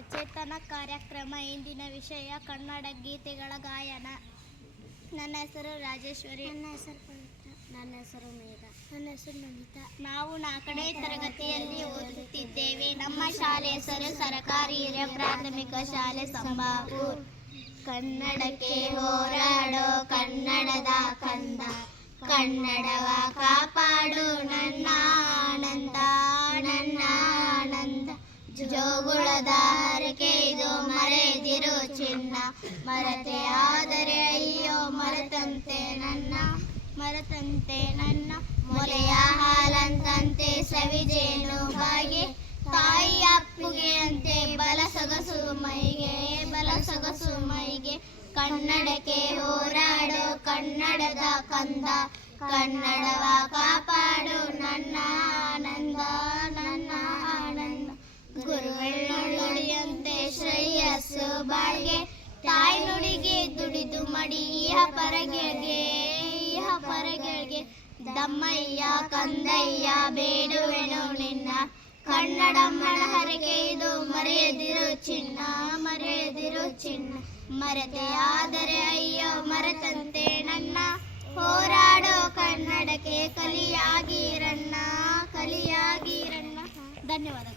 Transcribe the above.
ಸಚೇತನ ಕಾರ್ಯಕ್ರಮ ಇಂದಿನ ವಿಷಯ ಕನ್ನಡ ಗೀತೆಗಳ ಗಾಯನ. ನನ್ನ ಹೆಸರು ರಾಜೇಶ್ವರಿ. ನನ್ನ ಹೆಸರು ಪವಿತ್ರ. ನನ್ನ ಹೆಸರು ಮೇಘ. ನನ್ನ ಹೆಸರು ನಮಿತಾ. ನಾವು ನಾಲ್ಕನೇ ತರಗತಿಯಲ್ಲಿ ಓದುತ್ತಿದ್ದೇವೆ. ನಮ್ಮ ಶಾಲೆ ಹೆಸರು ಸರ್ಕಾರಿ ಹಿರಿಯ ಪ್ರಾಥಮಿಕ ಶಾಲೆ ಸಂಬಾಪುರ್. ಕನ್ನಡಕ್ಕೆ ಹೋರಾಡೋ ಕನ್ನಡದ ಕಂದ. ಕನ್ನಡವ ಕಾಪಾಡು ನನ್ನ ಜೋಗುಳದ ಹರಕೆ ಇದು ಮರೆದಿರು ಚಿನ್ನ. ಮರತೆ ಆದರೆ ಅಯ್ಯೋ ಮರತಂತೆ ನನ್ನ ಮರತಂತೆ ನನ್ನ. ಮೊಲೆಯ ಹಾಲಂತಂತೆ ಸವಿಜೇನು ಬಾಗೆ ತಾಯಿ ಅಪ್ಪುಗೆ ಅಂತೆ ಬಲ ಸೊಗಸು ಮೈಗೆ ಬಲ ಸೊಗಸು ಮೈಗೆ. ಕನ್ನಡಕ್ಕೆ ಹೋರಾಡು ಕನ್ನಡದ ಕಂದ, ಕನ್ನಡವ ಕಾಪಾಡು. ಪರಗೆಗೆ ಇಹ ಪರಗೆಗೆ ದಮ್ಮಯ್ಯ, ಕಂದಯ್ಯ, ಬೇಡುವೆನು ನಿನ್ನ. ಕನ್ನಡಮ್ಮನ ಹರಕೆ ಇದು ಮರೆಯದಿರು ಚಿನ್ನ ಮರೆಯದಿರು ಚಿನ್ನ. ಮರೆತೆ ಆದರೆ ಅಯ್ಯೋ, ಮರೆತಂತೆ ನನ್ನ. ಹೋರಾಡೋ ಕನ್ನಡಕ್ಕೆ ಕಲಿಯಾಗಿರಣ್ಣ ಕಲಿಯಾಗಿರಣ್ಣ ಧನ್ಯವಾದಗಳು.